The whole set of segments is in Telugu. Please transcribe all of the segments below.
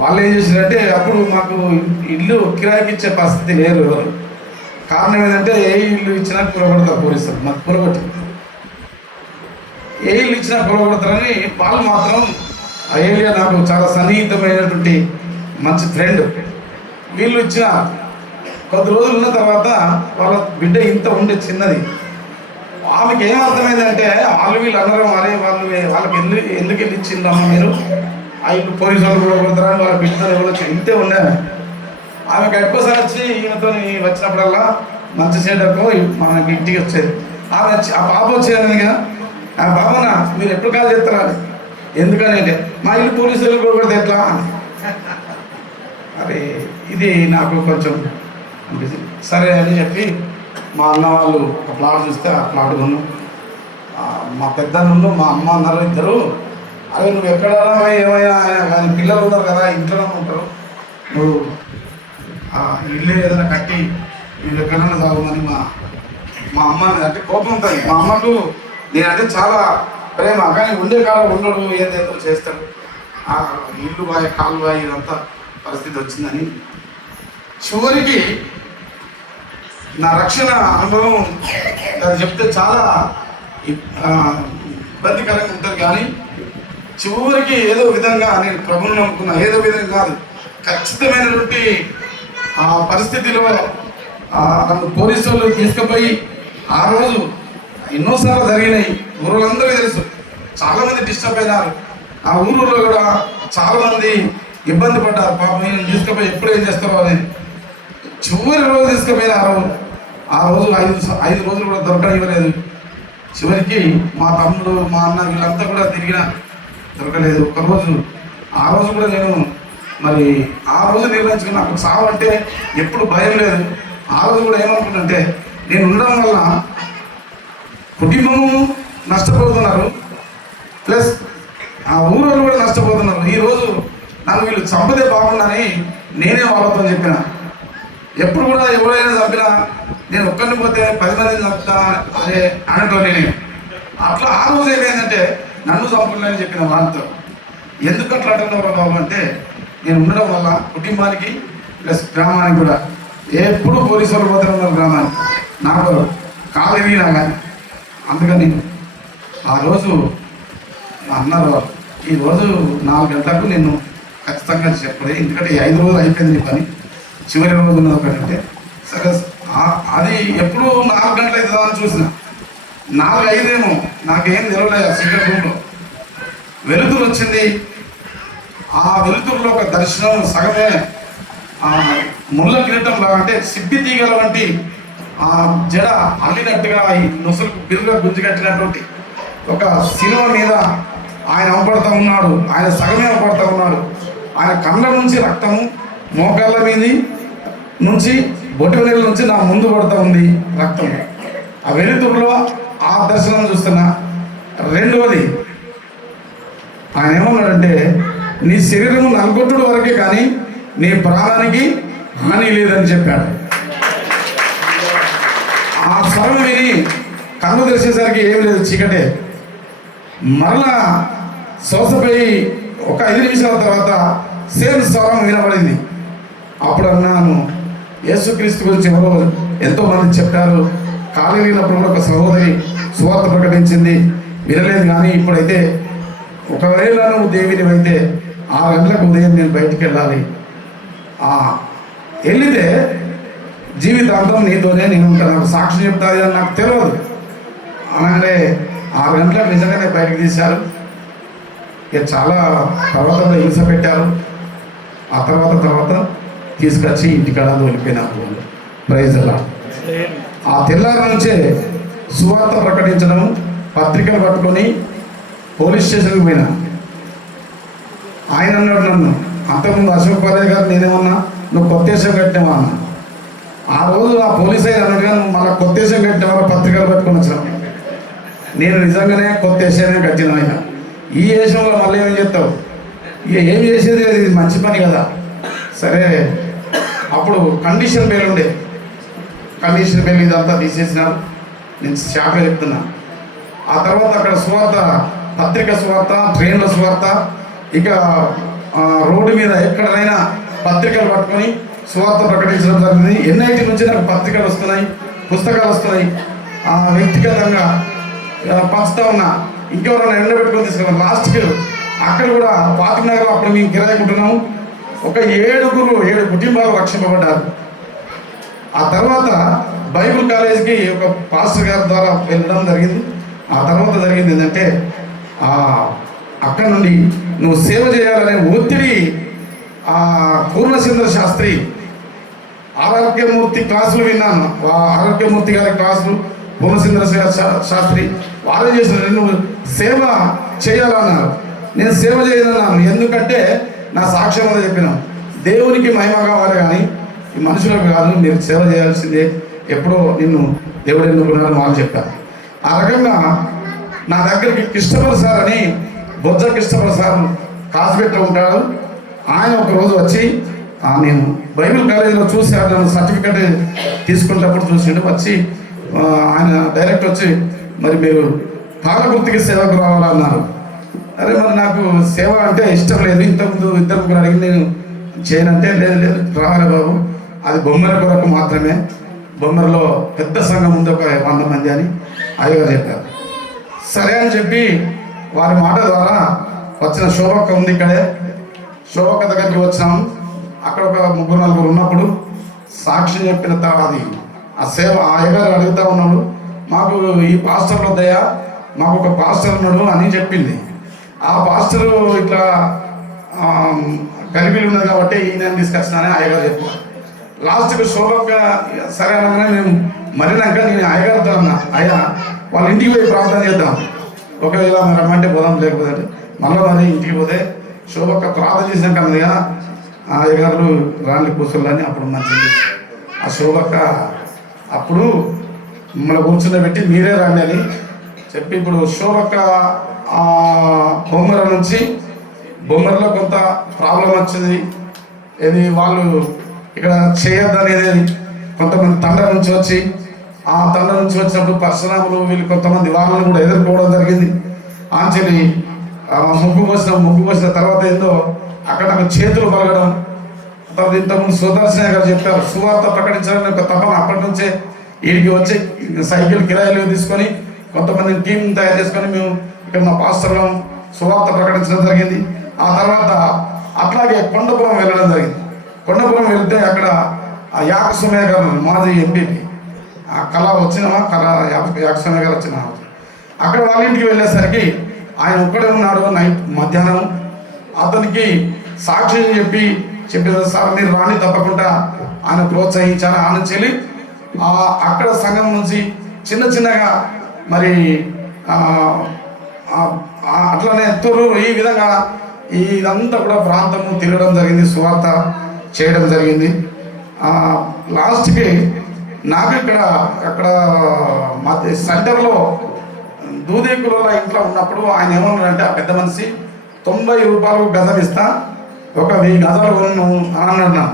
వాళ్ళు ఏం చేశారంటే అప్పుడు మాకు ఇల్లు కిరాయికి ఇచ్చే పరిస్థితి లేరు ఎవరు. కారణం ఏంటంటే ఏ ఇల్లు ఇచ్చినా కూలగొడతారు పోలీసులు, మాకు కూలగొట్టి ఏ ఇల్లు ఇచ్చినా కూలగొడతారని వాళ్ళు మాత్రం ఆ ఏరియా నాకు చాలా సన్నిహితమైనటువంటి మంచి ఫ్రెండ్. వీళ్ళు ఇచ్చిన కొద్ది రోజులు ఉన్న తర్వాత వాళ్ళ బిడ్డ ఇంత ఉండే చిన్నది, ఆమెకి ఏమర్థమైందంటే వాళ్ళు వీళ్ళు అన్నారు, మరే వాళ్ళకి ఎందుకు వెళ్ళి ఇచ్చిందమ్మా మీరు, ఆ ఇల్లు పోలీసు వాళ్ళు కూడా కొడతారని వాళ్ళ బిడ్డతో ఎవరు ఇంతే ఉండేది. ఆమె గడిపోసారి వచ్చి ఈయనతో వచ్చినప్పుడల్లా మంచి చేయడానికి మనకి ఇంటికి వచ్చేది. ఆమె వచ్చి ఆ పాప వచ్చేదనిగా, ఆ బాబనా మీరు ఎప్పుడు కాల్ చేస్తారా అని. ఎందుకని అంటే మా ఇల్లు పోలీసులు కూడా కొడితే ఎట్లా అని. అరే ఇది నాకు కొంచెం అనిపించింది. సరే అని చెప్పి మా అన్న వాళ్ళు ఒక ప్లాట్ చూస్తే ఆ ప్లాట్ కొన్నాం. మా పెద్దన్ను మా అమ్మ అన్నారు ఇద్దరు, అరే నువ్వు ఎక్కడ ఏమైనా కానీ పిల్లలు ఉన్నారు కదా ఇంట్లోనే ఉంటారు, నువ్వు ఇల్లు ఏదైనా కట్టి నువ్వు ఎక్కడైనా తాగుమని మా అమ్మ అంటే కోపం ఉంటుంది. మా అమ్మకు నేనంటే చాలా ప్రేమ, కానీ ఉండే కాలం ఉండడు, ఏదేదో చేస్తాడు. ఆ ఇల్లు బాయ్ కాలు బాయ్ ఇదంతా పరిస్థితి వచ్చిందని చివరికి నా రక్షణ అనుభవం అది చెప్తే చాలా ఇబ్బందికరంగా ఉంటుంది. కానీ చివరికి ఏదో విధంగా నేను ప్రభువుని నమ్ముకున్నా, ఏదో విధంగా కాదు, ఖచ్చితమైనటువంటి ఆ పరిస్థితిలో నన్ను పోలీసు వాళ్ళు తీసుకుపోయి ఆ రోజు ఎన్నోసార్లు జరిగినాయి. ఊళ్ళందరికీ తెలుసు, చాలామంది డిస్టర్బ్ అయినారు. ఆ ఊళ్ళో కూడా చాలామంది ఇబ్బంది పడ్డారు. పాపం నేను తీసుకుపోయి ఎప్పుడు ఏం చేస్తారో అనేది. చివరి రోజు తీసుకుపోయినారు. ఆ రోజు 5 రోజులు కూడా దొరకనివ్వలేదు. చివరికి మా తమ్ముడు మా అన్న వీళ్ళంతా కూడా తిరిగినా దొరకలేదు. ఒకరోజు ఆ రోజు కూడా నేను మరి ఆ రోజు నిర్ణయించుకుని నాకు సావు అంటే ఎప్పుడు భయం లేదు. ఆ రోజు కూడా ఏమనుకున్నంటే నేను ఉండడం వల్ల కుటుంబము నష్టపోతున్నారు, ప్లస్ ఆ ఊరు కూడా నష్టపోతున్నారు. ఈరోజు నన్ను వీళ్ళు చంపితే బాగుందని నేనే వాళ్ళతో చెప్పిన. ఎప్పుడు కూడా ఎవరైనా చంపినా నేను ఒక్కరిని పోతే 10 మందిని చంపుతా అదే అనటోని నేను. అట్లా ఆ రోజు ఏమైందంటే నన్ను చంపులని చెప్పిన వాళ్ళతో. ఎందుకు అట్లా అంటున్నారు బాబు అంటే నేను ఉండడం వల్ల కుటుంబానికి ప్లస్ గ్రామానికి కూడా ఎప్పుడు పోలీసు వాళ్ళు పోతే ఉన్నారు గ్రామానికి, నాకు కాలు ఎరిగినా కానీ. అందుకని ఆ రోజు అన్నారు ఈరోజు 4 గంటలకు నేను ఖచ్చితంగా చెప్పలేదు, ఎందుకంటే 5 రోజులు అయిపోయింది నీ పని, చివరి రోజు ఉన్నది ఒకటంటే సరే. అది ఎప్పుడు 4 గంటలు అవుతుందా అని చూసిన, 4-5 ఏమో నాకేం తెలియలేదు. సీక్రెట్ రూమ్లో వెలుతురు వచ్చింది. ఆ వెలుతురులో ఒక దర్శనం సగమే ముళ్ళ కిరీటం లాగా, అంటే సిబ్బి తీగల వంటి ఆ జడ అల్లినట్టుగా ఈ నొసులకు బిర్రుగా గుంజి కట్టినటువంటి ఒక శిలువ మీద ఆయన అవపడుతూ ఉన్నాడు. ఆయన సగమే అవపడుతూ ఉన్నాడు. ఆయన కళ్ళ నుంచి రక్తము మోకాళ్ళ మీద నుంచి బొట్టు నీళ్ళ నుంచి నా ముందు పడుతూ ఉంది రక్తం. ఆ వెలుతురులో ఆ దర్శనం చూస్తున్నా. రెండవది ఆయన ఏమన్నాడంటే నీ శరీరము నలుగొట్టుడు వరకే కానీ నీ ప్రాణానికి హాని లేదని చెప్పాడు. ఆ స్వరం విని కన్ను తెరిచేసరికి ఏం లేదు, చీకటే. మరలా శ్వాసపై ఒక 5 నిమిషాల తర్వాత సేమ్ స్వరం వినబడింది. అప్పుడు అన్నాను యేసుక్రీస్తు గురించి ఎవరో ఎంతోమంది చెప్పారు, కాలినప్పుడు కూడా ఒక సహోదరి సువార్త ప్రకటించింది, వినలేదు. కానీ ఇప్పుడైతే ఒకవేళ నువ్వు దేవిని అయితే 6 గంటలకు ఉదయం నేను బయటికి వెళ్ళాలి, వెళితే జీవితాంతం నీతోనే నేను ఉంటాను, నాకు సాక్షి చెప్తాది అని నాకు తెలియదు అనగానే 6 గంటలకు నిజంగానే బయటకు తీశారు. ఇక చాలా తర్వాత హింస పెట్టారు. ఆ తర్వాత తీసుకొచ్చి ఇంటికాడ వెళ్ళిపోయినారు. ప్రైజ్ అలా. ఆ తెల్లారి నుంచే సువార్త ప్రకటించడం, పత్రికలు పట్టుకొని పోలీస్ స్టేషన్కి పోయినా. ఆయన అన్నాడు నన్ను, అంతకుముందు అశోక్ పర్యాయ్ గారు నేనేమన్నా నువ్వు కొత్త దేశం కట్టినావా అన్న. ఆ రోజు ఆ పోలీస్ అయిన అన్నట్టుగా నువ్వు మళ్ళీ కొత్త దేశం కట్టినావా పత్రికలు పట్టుకొని వచ్చినావు. నేను నిజంగానే కొత్త దేశాన్ని కట్టినా. ఆయన ఈ దేశంలో మళ్ళీ ఏం చేస్తావు, ఇక ఏం చేసేది ఇది మంచి పని కదా. సరే అప్పుడు కండిషన్ బెయిల్ ఉండే, కండిషన్ బెయిల్ ఇదంతా తీసేసినారు. నేను శాఖ చెప్తున్నా. ఆ తర్వాత అక్కడ సువార్త, పత్రిక సువార్త, ట్రైన్ల సువార్త, ఇక రోడ్డు మీద ఎక్కడైనా పత్రికలు పట్టుకొని సువార్త ప్రకటించడం జరిగింది. ఎన్ఐటి నుంచి నాకు పత్రికలు వస్తున్నాయి, పుస్తకాలు వస్తున్నాయి. వ్యక్తిగతంగా పంచుతా ఉన్నా. ఇంకెవరైనా ఎండబెట్టుకొని తీసుకున్నాం. లాస్ట్కి అక్కడ కూడా పాతినగర్ అప్పుడు మేము కిరాయికుంటున్నాము. ఒక 7 కుటుంబాలు రక్షింపబడ్డారు. ఆ తర్వాత బైబిల్ కాలేజీకి ఒక పాస్టర్ గారి ద్వారా వెళ్ళడం జరిగింది. ఆ తర్వాత జరిగింది ఏంటంటే అక్కడ నుండి నువ్వు సేవ చేయాలనే ఒత్తిడి పూర్ణచంద్ర శాస్త్రి ఆరోగ్యమూర్తి క్లాసులు విన్నాను. ఆరోగ్యమూర్తి గారి క్లాసులు పూర్ణచంద్ర శాస్త్రి వారే చేసిన నువ్వు సేవ చేయాలన్నారు. నేను సేవ చేయనన్నాను. ఎందుకంటే నా సాక్ష్యం మీద చెప్పినాం, దేవునికి మహిమ కావాలి కానీ ఈ మనుషులకు కాదు, మీరు సేవ చేయాల్సిందే, ఎప్పుడో నిన్ను దేవుడు ఎన్నుకున్నారని వాళ్ళు చెప్పారు. ఆ రకంగా నా దగ్గరికి కృష్ణప్రసాద్ అని బొజ్జ కృష్ణప్రసాద్ కాసిపెట్టు ఉంటాడు. ఆయన ఒకరోజు వచ్చి నేను బైబిల్ కాలేజీలో చూశాను, నన్ను సర్టిఫికెట్ తీసుకునేటప్పుడు చూసిండు. వచ్చి ఆయన డైరెక్ట్ వచ్చి మరి మీరు పాలకుర్తికి సేవకు రావాలన్నారు. అరే మరి నాకు సేవ అంటే ఇష్టం లేదు, ఇంతకుముందు ఇద్దరు ముగ్గురు అడిగి నేను చేయనంటే లేదు రావాలి బాబు, అది బొమ్మల కొరకు మాత్రమే, బొమ్మరలో పెద్ద సంఘం ఉంది, ఒక 100 మంది అని అయ్యగారు చెప్పారు. సరే అని చెప్పి వారి మాట ద్వారా వచ్చిన శోభక్క ఉంది ఇక్కడే, శోభక్క దగ్గరికి వచ్చినాము. అక్కడ ఒక 3-4 ఉన్నప్పుడు సాక్ష్యం చెప్పిన తర్వాత ఆ సేవ అయ్యగారు అడుగుతా ఉన్నాడు, మాకు ఈ పాస్టర్లు వద్దయా, మాకు ఒక పాస్టర్ ఉన్నాడు అని చెప్పింది. ఆ పాస్టరు ఇట్లా గలిబిలు ఉన్నది కాబట్టి ఈయన తీసుకొచ్చినానని అయ్యగారు చెప్పారు. లాస్ట్కి శోభక్క సరే అనగానే మేము మరినాక నేను అయ్యగారితో అన్నా, అయ్యా వాళ్ళ ఇంటికి పోయి ప్రార్థన చేద్దాం, ఒకవేళ మరి రమ్మంటే పోదాం, లేకపోతే మళ్ళీ మరి ఇంటికి పోతే శోభక్క ప్రార్థన చేసినాక అన్నదిగా అయ్యగారు రాళ్ళు కూర్చోళ్ళని అప్పుడు మంచిది. ఆ శోభక్క అప్పుడు మిమ్మల్ని కూర్చుండబెట్టి మీరే రండి అని చెప్పి, ఇప్పుడు శోభక్క బొమ్మర నుంచి బొమ్మరలో కొంత ప్రాబ్లం వచ్చింది. ఇది వాళ్ళు ఇక్కడ చేయొద్దనేది కొంతమంది తండ్రి నుంచి వచ్చి, ఆ తండ్రి నుంచి వచ్చినప్పుడు పరశురాములు వీళ్ళు కొంతమంది వాళ్ళని కూడా ఎదుర్కోవడం జరిగింది. ఆంచెలి ముగ్గు పోసిన తర్వాత ఏందో అక్కడ చేతులు పలగడం. తర్వాత ఇంతకుముందు సుదర్శన గారు చెప్పారు, సువార్త ప్రకటించాలని ఒక తపన అప్పటి నుంచే వీడికి వచ్చి సైకిల్ కిరాయిలు తీసుకొని కొంతమందిని టీం తయారు చేసుకొని మేము ఇక్కడ మా పాస్టర్లో సువార్త ప్రకటించడం జరిగింది. ఆ తర్వాత అట్లాగే కొండపురం వెళ్ళడం జరిగింది. కొండపురం వెళ్తే అక్కడ యాకసుమయ్య గారు మాజీ ఎంపీపీ కళ వచ్చినామా, యాకసుమయ్య గారు వచ్చిన అక్కడ వాళ్ళ ఇంటికి వెళ్ళేసరికి ఆయన ఒక్కడే ఉన్నాడు. నైట్ మధ్యాహ్నం అతనికి సాక్షి చెప్పిన సార్ మీరు రాని తప్పకుండా ఆయన ప్రోత్సహించారు. ఆయన చెల్లి అక్కడ సంఘం నుంచి చిన్నగా మరి అట్లనే ఎత్తురు ఈ విధంగా ఇదంతా కూడా ప్రాంతము తిరగడం జరిగింది, సువార్త చేయడం జరిగింది. లాస్ట్కి నాకు అక్కడ మా సెంటర్లో దూదేకుల ఇంట్లో ఉన్నప్పుడు ఆయన ఏమన్నాడంటే, ఆ పెద్ద మనిషి 90 రూపాయలు గజం ఇస్తా, ఒక 1000 గజాలు కొను అని అన్నాడు.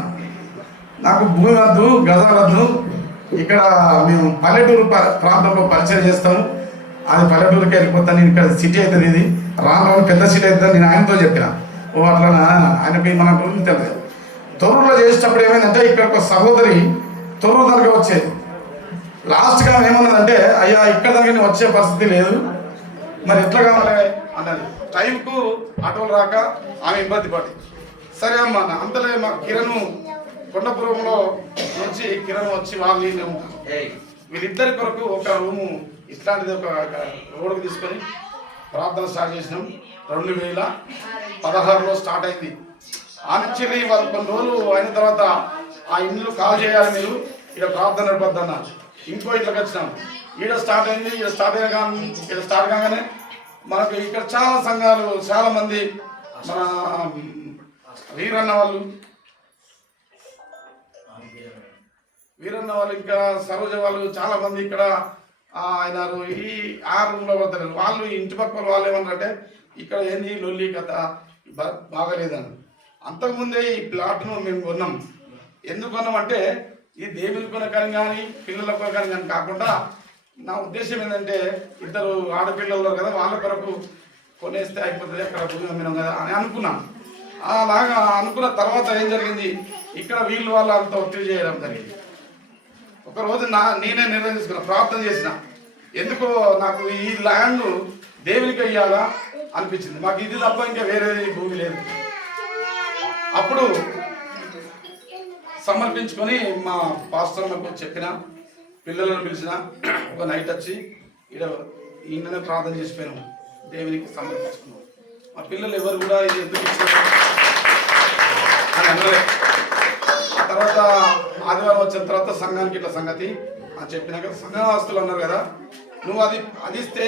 నాకు భూమి వద్దు, గజాలు వద్దు, ఇక్కడ మేము పల్లెటూరు ప్రాంతంలో పరిచయం చేస్తాము, అది పల్లెటూరుకి వెళ్ళిపోతాను, నేను ఇక్కడ సిటీ అవుతుంది, ఇది రాను పెద్ద సిటీ అవుతుంది నేను ఆయనతో చెప్పిన. ఓ అట్లా ఆయనకి మన గురించి తెలియదు. తొర్రూరులో చేసేటప్పుడు ఏమైందంటే ఇక్కడ ఒక సహోదరి తొర్రూరు దగ్గర వచ్చేది. లాస్ట్గా ఏమన్నదంటే, అయ్యా ఇక్కడ దగ్గర వచ్చే పరిస్థితి లేదు, మరి ఎట్లా కావాలి అన్నది. టైంకు ఆటోలు రాక ఆమె ఇబ్బంది పడి, సరే అమ్మ అంతలే మా కిరణ్ కొండపురంలో నుంచి కిరణ్ వచ్చి వాళ్ళు ఉంటారు, వీళ్ళిద్దరి కొరకు ఒక రూము ఇట్లాంటిది ఒక రోడ్డుకు తీసుకొని ప్రార్థన స్టార్ట్ చేసినాం. 2016లో స్టార్ట్ అయింది. ఆ నుంచి వాళ్ళు కొన్ని రోజులు అయిన తర్వాత ఆ ఇండ్లు కాల్ చేయాలి, మీరు ఇక్కడ ప్రార్థన నడపద్దు అన్నారు. ఇంకో ఇంట్లోకి వచ్చినాం. ఈడ స్టార్ట్ అయింది. ఇక్కడ స్టార్ట్ కాగానే మనకు ఇక్కడ చాలా సంఘాలు, చాలా మంది మన వీరన్న వాళ్ళు ఇంకా సరోజ వాళ్ళు చాలా మంది ఇక్కడ అయినారు. ఈ 6 రూమ్లో పడతారు. వాళ్ళు ఇంటి పక్కల వాళ్ళు ఏమన్నారంటే, ఇక్కడ ఏంది లొల్లి కథ బాగాలేదని. అంతకుముందే ఈ ప్లాట్ను మేము కొన్నాం. ఎందుకు కొన్నామంటే, ఈ దేవుని కొనకని కానీ పిల్లల కొనకని కానీ కాకుండా, నా ఉద్దేశం ఏంటంటే, ఇద్దరు ఆడపిల్లలు కదా, వాళ్ళ కొరకు కొనేస్తే అయిపోతుంది, అక్కడ భూమి అమ్మినాం కదా అని అనుకున్నాం. అలాగా అనుకున్న తర్వాత ఏం జరిగింది, ఇక్కడ వీళ్ళు వాళ్ళు అంత ఒత్తిడి చేయడం జరిగింది. ఒకరోజు నేనే నిర్ణయం తీసుకున్నా, ప్రార్థన చేసిన, ఎందుకో నాకు ఈ ల్యాండ్ దేవునికి అయ్యాలా అనిపించింది. మాకు ఇది తప్ప ఇంకా వేరే భూమి లేదు. అప్పుడు సమర్పించుకొని మా పాస్టర్లకు చెప్పిన, పిల్లలను పిలిచిన, ఒక నైట్ వచ్చి ఇక్కడ ఈయననే ప్రార్థన చేసిపోయినాము, దేవునికి సమర్పించుకున్నాం. మా పిల్లలు ఎవరు కూడా ఇది ఎందుకు ఇచ్చారు అని అనలే. ఆ తర్వాత ఆదివారం వచ్చిన తర్వాత సంఘానికి ఇట్లా సంగతి అని చెప్పినాక సంఘాస్తులు అన్నారు కదా, నువ్వు అది ఇస్తే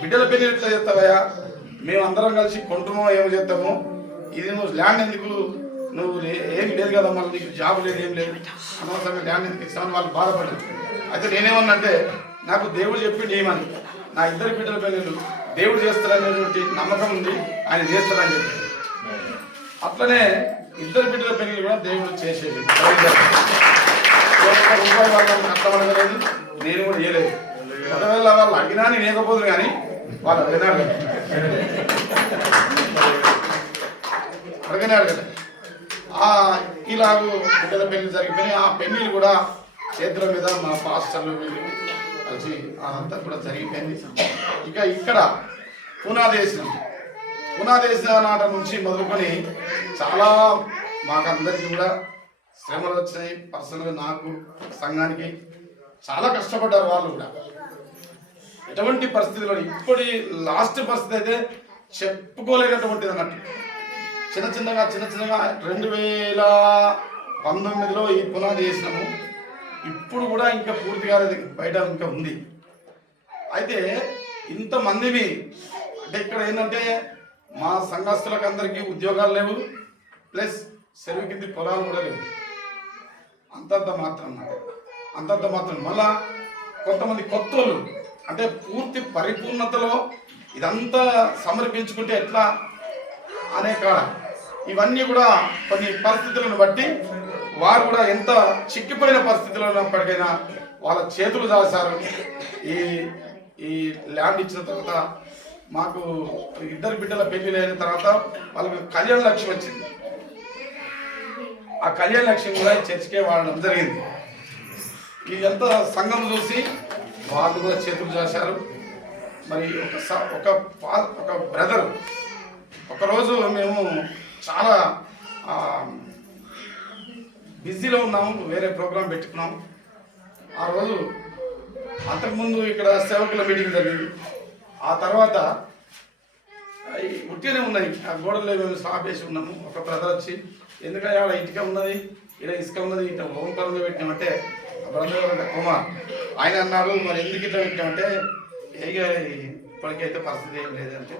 బిడ్డల పెళ్లి ఎట్లా చేస్తావయ్యా, మేము అందరం కలిసి కొంటుమో ఏమో చేస్తాము, ఇది నువ్వు ల్యాండ్ ఎందుకు, నువ్వు ఏం లేదు కదా, మళ్ళీ నీకు జాబ్ లేదు ఏం లేదు, అనవసరంగా ల్యాండ్ ఎందుకు ఇస్తామని వాళ్ళు బాధపడ్డారు. అయితే నేనేమన్నంటే, నాకు దేవుడు చెప్పింది ఏమని, నా ఇద్దరు బిడ్డల పెళ్ళిళ్ళు దేవుడు చేస్తారనేటువంటి నమ్మకం ఉంది, ఆయన చేస్తారని చెప్పి. అట్లనే ఇద్దరు బిడ్డల పెళ్ళిళ్ళు కూడా దేవుడు చేసేది. రూపాయి వాళ్ళని కష్టపడగలేదు, నేను కూడా చేయలేదు. ఒకవేళ వాళ్ళు అడిగినా నేను లేకపోతుంది, కానీ వాళ్ళు అడిగినారు కదా, అడిగినారు కదా. ఇలాగూ బిడ్డల పెళ్లి జరిగిపోయి ఆ పెళ్లిళ్ళు కూడా చేతుల మీద మా పాస్టర్లు వీళ్ళు కలిసి అదంతా కూడా జరిగిపోయింది. ఇక ఇక్కడ పునాది వేసిన నాట నుంచి మొదలుకొని చాలా మాకందరికీ కూడా శ్రమలు వచ్చినాయి. పర్సనల్గా నాకు, సంఘానికి చాలా కష్టపడ్డారు వాళ్ళు కూడా. ఎటువంటి పరిస్థితుల్లో ఇప్పటి లాస్ట్ పరిస్థితి అయితే చెప్పుకోలేనటువంటిది అన్నట్టు. చిన్న చిన్నగా 2019లో ఈ పునాది వేసినాము. ఇప్పుడు కూడా ఇంకా పూర్తి కాలేదు, బయట ఇంకా ఉంది. అయితే ఇంతమందిని అంటే ఇక్కడ ఏంటంటే మా సంఘస్థులకు అందరికీ ఉద్యోగాలు లేవు, ప్లస్ చెరువు కింది పొలాలు కూడా లేవు. అంతంత మాత్రం మళ్ళా కొంతమంది కొత్తోళ్ళు అంటే పూర్తి పరిపూర్ణతలో ఇదంతా సమర్పించుకుంటే ఎట్లా అనే కాడ ఇవన్నీ కూడా కొన్ని పరిస్థితులను బట్టి వారు కూడా ఎంత చిక్కిపోయిన పరిస్థితుల్లో ఉన్నప్పటికైనా వాళ్ళ చేతులు చాశారు. ఈ ల్యాండ్ ఇచ్చిన తర్వాత మాకు ఇద్దరు బిడ్డల పెళ్లి అయిన తర్వాత వాళ్ళకి కళ్యాణ లక్ష్యం వచ్చింది. ఆ కళ్యాణ లక్ష్యం కూడా చర్చికే వాడడం జరిగింది. ఇదంతా సంఘం చూసి వాళ్ళు కూడా చేతులు చాశారు. మరి ఒక బ్రదర్, ఒకరోజు మేము చాలా బిజీలో ఉన్నాము, వేరే ప్రోగ్రాం పెట్టుకున్నాము. ఆ రోజు అంతకుముందు ఇక్కడ సేవకుల మీటింగ్ జరిగింది. ఆ తర్వాత ఉట్టిగానే ఉన్నాయి, ఆ గోడలో మేము స్లాబ్ వేసి ఉన్నాము. ఒక బ్రదర్ వచ్చి, ఎందుకంటే ఆడ ఇటుక ఉన్నది, ఇక్కడ ఇసుక ఉన్నది, ఇట్లా ఓంపరంగా పెట్టినామంటే ఆ బ్రదర్ కుమార్ ఆయన అన్నాడు, మరి ఎందుకు ఇట్లా పెట్టామంటే ఇప్పటికైతే పరిస్థితి ఏం లేదంటే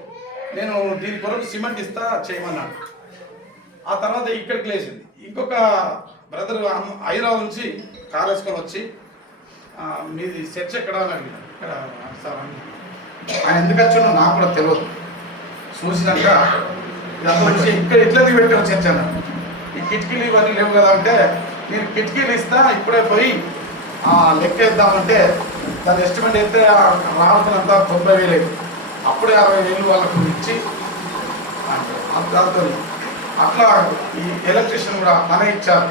నేను దీని కొరకు సిమెంట్ ఇస్తా చేయమన్నాడు. ఆ తర్వాత ఇక్కడికి లేచింది. ఇంకొక బ్రదర్ హైదరాబాద్ నుంచి కార్ వేసుకొని వచ్చి, మీది చర్చ్ ఎక్కడ అని అడిగినాడు. ఇక్కడ సార్ ఆయన ఎందుకు వచ్చాడో నాకు కూడా తెలియదు. చూసినాక ఇదంతా వచ్చి ఇక్కడ ఇట్లది పెట్టాను చర్చ్ అన్న, ఈ కిటికీలు ఇవన్నీ లేవు కదా అంటే, నేను కిటికీలు ఇస్తా ఇప్పుడే పోయి లెక్క వేద్దామంటే దాని ఎస్టిమేట్ అయితే రావాల్సినంత 90,000, అప్పుడే 60,000 వాళ్ళకు ఇచ్చి దాంతో అట్లా ఈ ఎలక్ట్రీషియన్ కూడా మన ఇచ్చారు.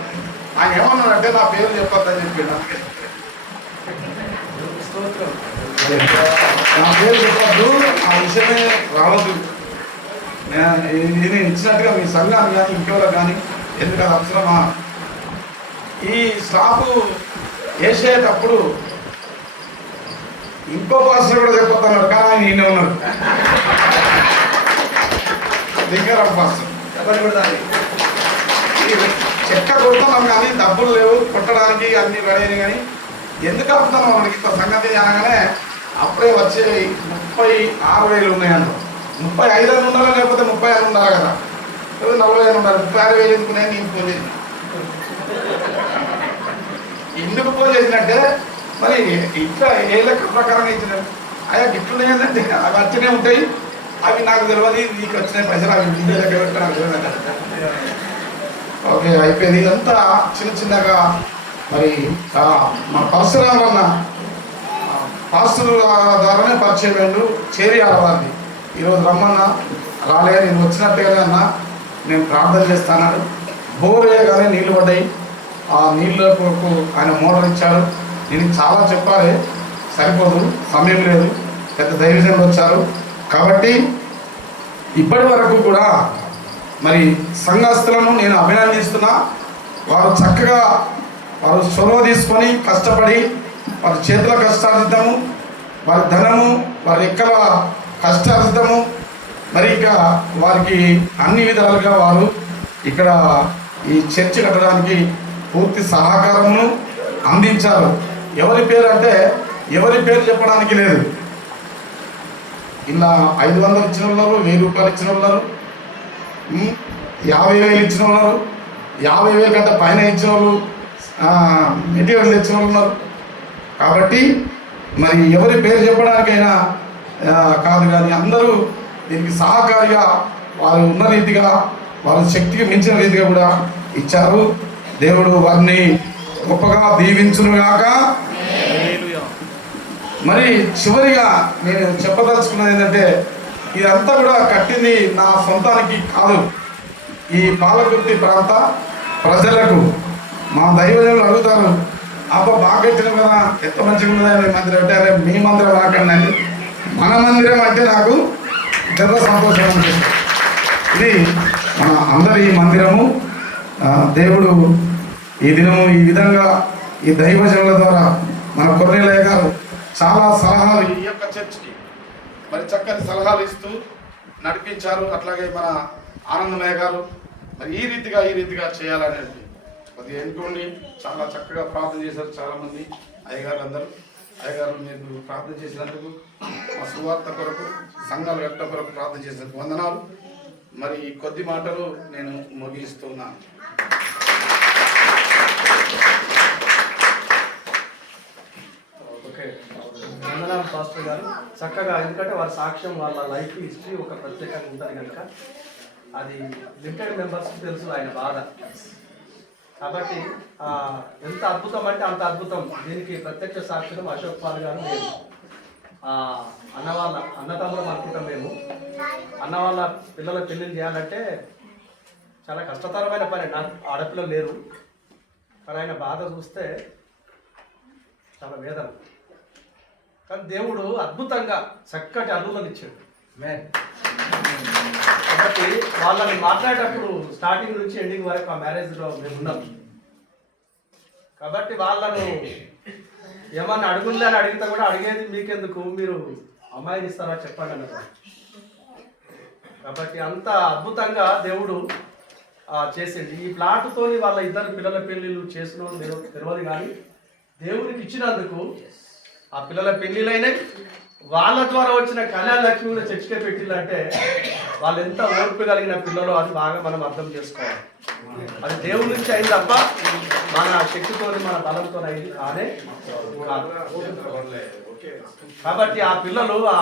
ఆయన ఏమన్నాడంటే నా పేరు చెప్పొద్దని చెప్పాడు. నా పేరు చెప్పద్దు, ఆ విషయమే రావద్దు, నేను ఇచ్చినట్టుగా మీ సంఘాన్ని కానీ ఇంకెవరికి కానీ ఎందుకు అది అవసరమా. ఈ స్లాబ్ వేసేటప్పుడు ఇంకో పాస్టర్ కూడా చెప్పొద్దన్నాడు, కానీ ఆయన ఈయన ఉన్నాడు, లింగారాం పాస్టర్. చెక్క కొడుతున్నాం కానీ డబ్బులు లేవు కొట్టడానికి, అన్ని రెడీ అయినాయి. కానీ ఎందుకు ఆపుతున్నాం మనకి ఇంత సంగతి అనగానే అప్పుడే వచ్చే 36,000 ఉన్నాయంట. 35,000 ఉండాలా, లేకపోతే 30,000 ఉండాలి కదా, 40,000 ఉండాలి. 36,000 ఎందుకున్నాయి నేను ఫోన్ చేసిన. ఎందుకు ఫోన్ చేసినట్టే మరి ఇట్లా ఏ లెక్క ప్రకారంగా ఇచ్చినారు. అయ్యా గిఫ్ట్లు ఏంటంటే అవి వచ్చినే ఉంటాయి, అవి నాకు తెలియదు, నీకు వచ్చిన పైసలు అవి ఇంటి లెక్క పెట్టి నాకు తెలియదు. ఓకే అయిపోయింది. ఇదంతా చిన్నగా మరి మా పరశురామ్ అన్న పాస్టర్ ద్వారానే పరిచయం అయ్యాడు. చేరి ఆడవారిది ఈరోజు రమ్మన్నా రాలే, నేను వచ్చినట్టుగానే అన్నా నేను ప్రార్థన చేస్తాను. బోర్ వేయగానే నీళ్లు పడ్డాయి. ఆ నీళ్ళకు ఆయన మోటార్ ఇచ్చాడు. నేను చాలా చెప్పాలి, సరిపోదు, సమయం లేదు. పెద్ద దైవజనులు వచ్చారు కాబట్టి ఇప్పటి వరకు కూడా మరి సంఘస్థులను నేను అభినందిస్తున్నా. వారు చక్కగా వారు చొరవ తీసుకొని కష్టపడి వారి చేతుల కష్టార్జితము, వారి ధనము, వారి ఎక్కల కష్టార్జితము, మరి ఇంకా వారికి అన్ని విధాలుగా వారు ఇక్కడ ఈ చర్చి కట్టడానికి పూర్తి సహకారమును అందించారు. ఎవరి పేరు అంటే ఎవరి పేరు చెప్పడానికి లేదు. ఇలా 500 ఇచ్చిన ఉన్నారు, 1000 రూపాయలు ఇచ్చిన ఉన్నారు, 50,000 ఇచ్చిన ఉన్నారు, 50,000 కంటే పైన ఇచ్చిన వాళ్ళు, మెటీరియల్ ఇచ్చిన వాళ్ళు ఉన్నారు. కాబట్టి మరి ఎవరి పేరు చెప్పడానికైనా కాదు, కానీ అందరూ దీనికి సహకారిగా వారు ఉన్న రీతిగా వారి శక్తికి మించిన రీతిగా కూడా ఇచ్చారు. దేవుడు వారిని గొప్పగా దీవించునుగాక. మరి చివరిగా నేను చెప్పదలుచుకున్నది ఏంటంటే, ఇదంతా కూడా కట్టింది నా సొంతానికి కాదు, ఈ పాలకుర్తి ప్రాంత ప్రజలకు. మా దైవజనులు అడుగుతారు, అబ్బా బాగా కట్టినాం కదా, ఎంత మంచిగా ఉన్నదా మీ మందిరం అంటే, అరే మీ మందిరం రాకండి, మన మందిరం అంటే నాకు పెద్ద సంతోషం అనిపిస్తుంది. ఇది మన అందరి మందిరము. దేవుడు ఈ దినము ఈ విధంగా ఈ దైవజనుల ద్వారా మన కొర్నేలయ్య గారు చాలా సలహాలు ఈ యొక్క చర్చికి మరి చక్కని సలహాలు ఇస్తూ నడిపించారు. అట్లాగే మన ఆనందమయ్య గారు మరి ఈ రీతిగా చేయాలనేది కొద్దిగా ఎన్నుకోండి. చాలా చక్కగా ప్రార్థన చేశారు చాలామంది అయ్యగారు అందరూ. అయ్యగారు మీరు ప్రార్థన చేసినందుకు, మా సువార్త కొరకు, సంఘాల వ్యక్త కొరకు ప్రార్థన చేసినందుకు వందనాలు. మరి ఈ కొద్ది మాటలు నేను ముగిస్తున్నాను. ఓకే, వందనాలు పాస్టర్ గారు. చక్కగా, ఎందుకంటే వారి సాక్ష్యం, వాళ్ళ లైఫ్ హిస్టరీ ఒక ప్రత్యేకంగా ఉంటుంది కనుక అది లిమిటెడ్ మెంబర్స్కి తెలుసు ఆయన బాధ. కాబట్టి ఎంత అద్భుతం అంటే అంత అద్భుతం. దీనికి ప్రత్యక్ష సాక్షులు అశోక్ పాల్ గారు, మేము అన్నతమ్ములం అనుకుంటాం. మేము అన్న వాళ్ళ పిల్లల పెళ్ళిళ్ళు చేయాలంటే చాలా కష్టతరమైన పని. నాకు ఆడపిల్లలు లేరు, కానీ ఆయన బాధ చూస్తే చాలా వేదన. కానీ దేవుడు అద్భుతంగా చక్కటి అల్లులను ఇచ్చాడు. కాబట్టి వాళ్ళని మాట్లాడేటప్పుడు స్టార్టింగ్ నుంచి ఎండింగ్ వరకు ఆ మ్యారేజ్లో మేము ఉన్నాం. కాబట్టి వాళ్ళను ఏమన్నా అడుగుంది అని అడిగితే కూడా, అడిగేది మీకెందుకు, మీరు అమ్మాయిని ఇస్తారా చెప్పండి అన్నారు. కాబట్టి అంత అద్భుతంగా దేవుడు చేసింది. ఈ ప్లాట్తోని వాళ్ళ ఇద్దరు పిల్లల పెళ్ళిళ్ళు చేసిన తెలియదు, కానీ దేవునికి ఇచ్చినందుకు ఆ పిల్లల పెళ్ళిళ్ళైనాయి. వాళ్ళ ద్వారా వచ్చిన కళ్యాణ లక్ష్మిని చర్చికే పెట్టిందంటే వాళ్ళు ఎంత ఓర్పు కలిగిన పిల్లలు, అది బాగా మనం అర్థం చేసుకోవాలి. అది దేవుడి నుంచి అయింది తప్ప మన శక్తితో, మన బలంతో అయింది కానే కాదు. కాబట్టి ఆ పిల్లలు, ఆ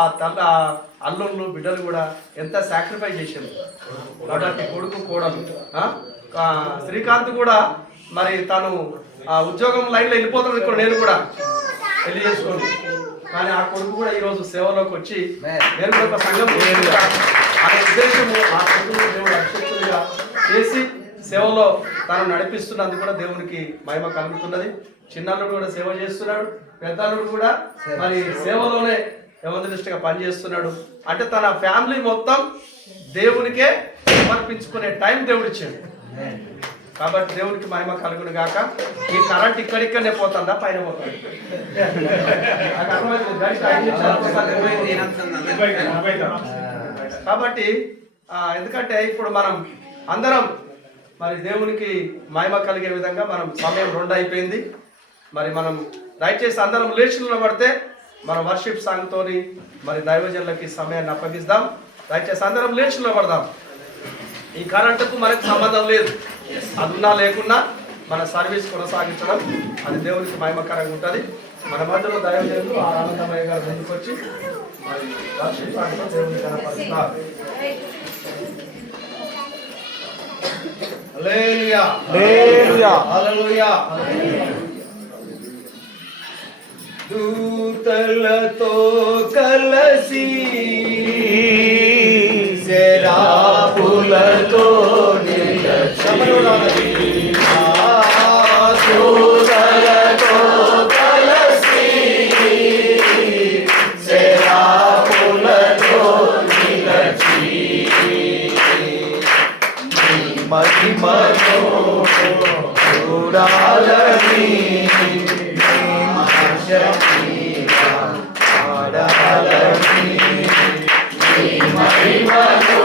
అల్లుళ్ళు, బిడ్డలు కూడా ఎంత సాక్రిఫైస్ చేశారు. కాబట్టి కొడుకు, కోడలు, శ్రీకాంత్ కూడా మరి తను ఉద్యోగం లైన్లో వెళ్ళిపోతాడు. ఇక్కడ నేను కూడా పెళ్లి చేసుకోండి, కానీ ఆ కొడుకు కూడా ఈరోజు సేవలోకి వచ్చి నేను ఒక సంఘం అనే ఉద్దేశము ఆ కొడుకు దేవుడు అక్షక్తులుగా చేసి సేవలో తాను నడిపిస్తున్నందుకు కూడా దేవునికి మహిమ కలుగుతున్నది. చిన్నల్లుడు కూడా సేవ చేస్తున్నాడు, పెద్దల్లుడు కూడా మరి సేవలోనే ఎవరినిష్టగా పనిచేస్తున్నాడు. అంటే తన ఫ్యామిలీ మొత్తం దేవునికే సమర్పించుకునే టైం దేవుడు ఇచ్చాడు. కాబట్టి దేవునికి మహిమ కలుగును గాక. ఈ కరెంట్ ఇక్కడిక్కడనే పోతుందా, పైన పోతుంది? కాబట్టి ఎందుకంటే ఇప్పుడు మనం అందరం మరి దేవునికి మహిమ కలిగే విధంగా మనం సమయం 2 అయిపోయింది. మరి మనం దయచేసి అందరం లేచి నిలబడితే మన వర్షిప్ సాంగ్తోని మరి దైవజనులకి సమయాన్ని అప్పగిస్తాం. దయచేసి అందరం లేచి నిలబడదాం. ఈ కరెంటుకు మనకు సంబంధం లేదు, అది ఉన్నా లేకున్నా మన సర్వీస్ కొనసాగించడం అది దేవునికి మహిమకరంగా ఉంటుంది. మన మధ్యలో దైవజనులు ఆనందమయ్య గారు ముందుకు వచ్చి మరి వర్షిప్ సాంగ్తో దేవుని కనపరుస్తారు. హల్లెలూయా, హల్లెలూయా, హల్లెలూయా. దూతలతో కలసి శరాపులతో మహిమను చూడాలని ఆశగా ఆడాలని మహిమను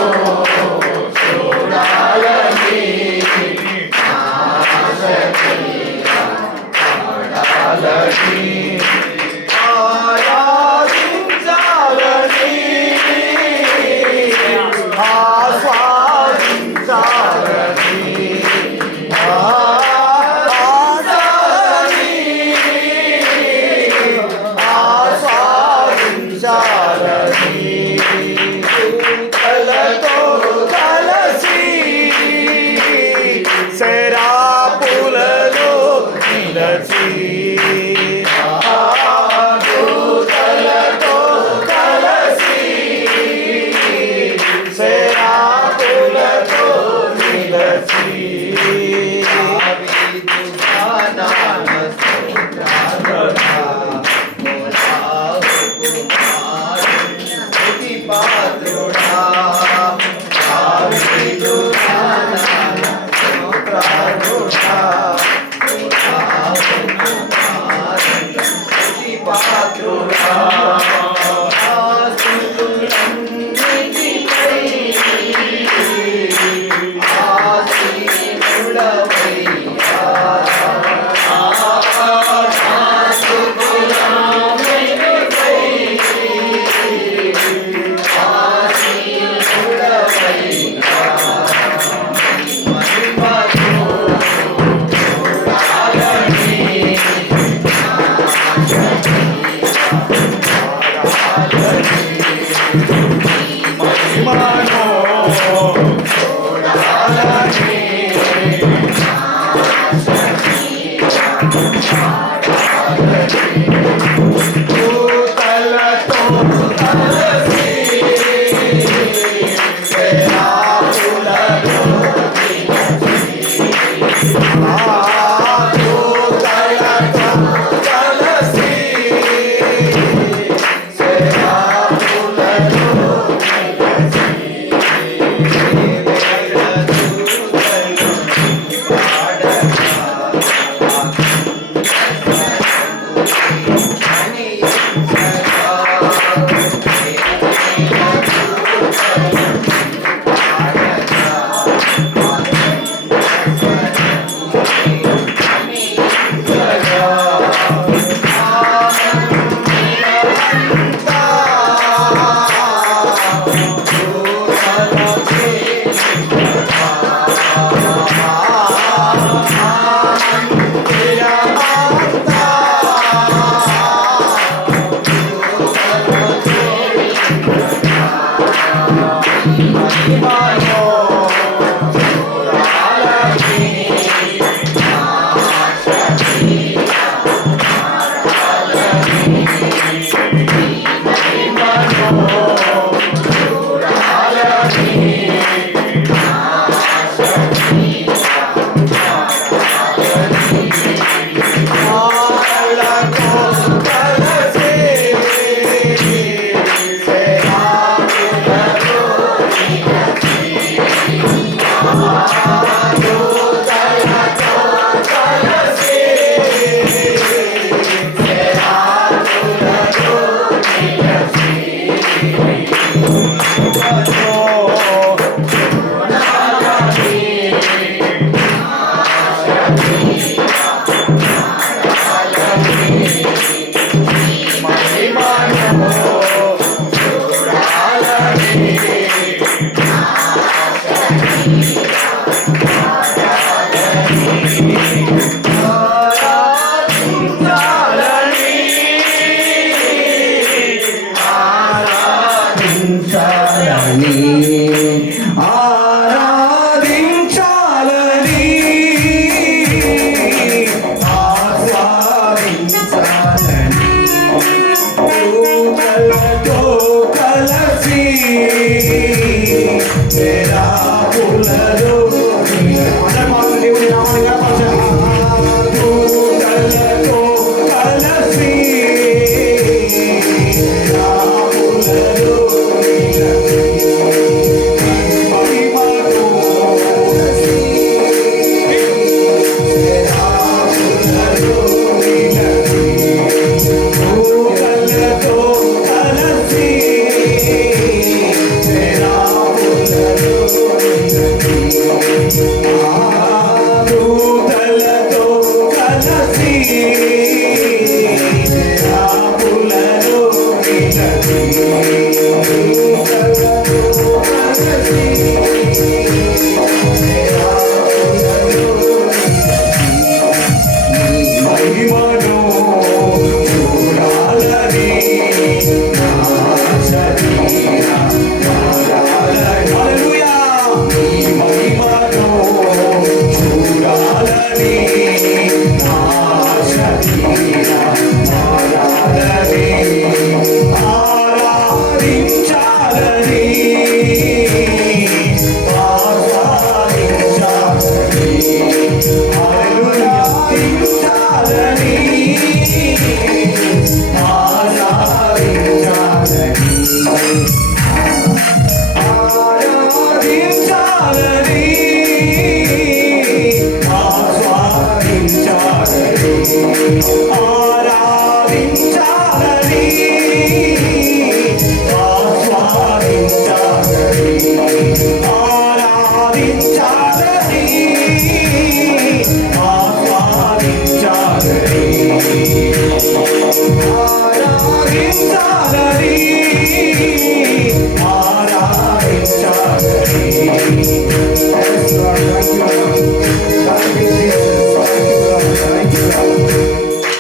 చూడాలని ఆశగా ఆడాలని ఆరాధించాలని ఆస్వాదించాలని ఆస్వాదించాలని దూతలతో కలసి శరాపులలో నిలచి దూతలతో కలసి శరాపులతో నిలచి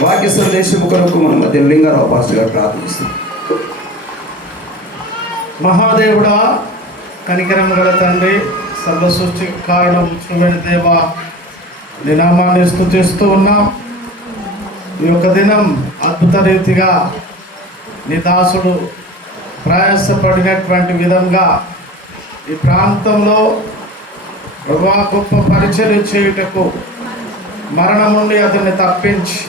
వాక్య సందేశం కొరకు మన మధ్య లింగారావు పాస్టర్ గారు ప్రార్థిస్తున్నాం. మహాదేవుడా, కనికరం గల తండ్రి, సర్వ సృష్టి కారణం చూడని దేవ, నీ నామాన్ని స్తుతిస్తూ ఉన్నాం. ఈ యొక్క దినం అద్భుత రీతిగా నీ దాసుడు ప్రయాసపడినటువంటి విధంగా ఈ ప్రాంతంలో ప్రభువా గొప్ప పరిచర్య చేయుటకు మరణం నుండి అతన్ని తప్పించి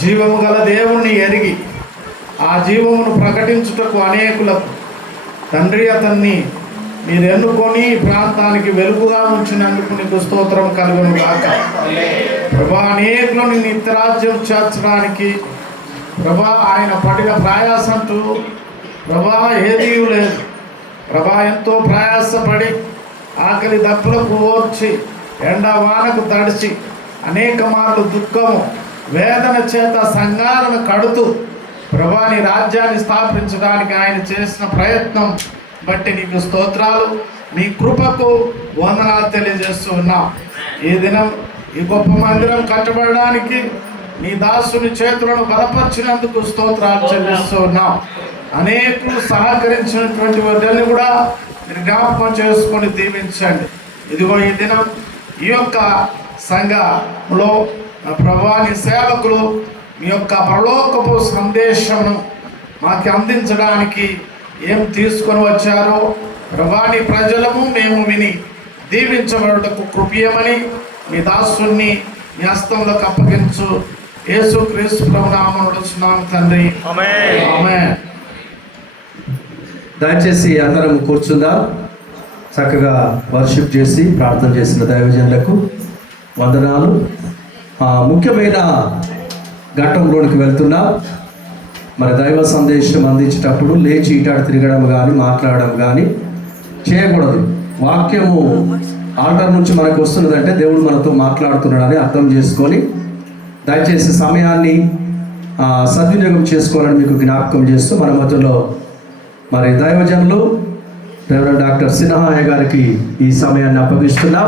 జీవము గల దేవుణ్ణి ఎరిగి ఆ జీవమును ప్రకటించుటకు అనేకులకు తండ్రి అతన్ని మీరు ఎన్నుకొని ఈ ప్రాంతానికి వెలుగుగా ఉంచినందుకు నీకు స్తోత్రం కలుగును గాక. ప్రభా, అనేకులను నిత్యరాజ్యం చేర్చడానికి ప్రభా ఆయన పడిన ప్రయాసంటూ ప్రభా ఏదీ లేదు. ప్రభా ఎంతో ప్రయాసపడి ఆకలి దప్పులకు ఓర్చి ఎండ వానకు తడిచి అనేక మార్లు దుఃఖము వేదన చేత సంఘాలను కడుతూ ప్రభా నీ రాజ్యాన్ని స్థాపించడానికి ఆయన చేసిన ప్రయత్నం బట్టి నీకు స్తోత్రాలు, నీ కృపకు వందనాలు తెలియజేస్తూ ఉన్నాం. ఈ దినం ఈ గొప్ప మందిరం కట్టబడడానికి నీ దాసుని చేతులను బలపరిచినందుకు స్తోత్రాలు చెల్లిస్తూ ఉన్నాం. అనేకులు సహకరించినటువంటి వారిని కూడా మీరు జ్ఞాపకం చేసుకొని దీవించండి. ఇదిగో ఈ దినం ఈ యొక్క సంఘంలో ప్రభువాని సేవకులు మీ యొక్క పరలోకపు సందేశమును మాకు అందించడానికి ఏం తీసుకొని వచ్చారో ప్రభువాని ప్రజలము మేము విని దీవించబడుటకు కృపయమని మీ దాసుని మీ హస్తంలోకి అప్పగించు యేసుక్రీస్తు ప్రభు నామమున అడుగుచున్నాము తండ్రి, ఆమేన్. దయచేసి అందరం కూర్చుందాం. చక్కగా వర్షిప్ చేసి ప్రార్థన చేసిన దైవజనులకు వందనాలు. ముఖ్యమైన ఘట్టంలోనికి వెళ్తున్నాం. మరి దైవ సందేశం అందించేటప్పుడు లేచి ఇటాడు తిరగడం కానీ మాట్లాడడం కానీ చేయకూడదు. వాక్యము ఆల్టర్ నుంచి మనకు వస్తున్నదంటే దేవుడు మనతో మాట్లాడుతున్నాడని అర్థం చేసుకొని దయచేసి సమయాన్ని సద్వినియోగం చేసుకోవాలని మీకు జ్ఞాపకం చేస్తూ మన మధ్యలో మరి దైవజనులు రెవరెండ్ డాక్టర్ సిన్హా గారికి ఈ సమయాన్ని అప్పగిస్తున్నాం.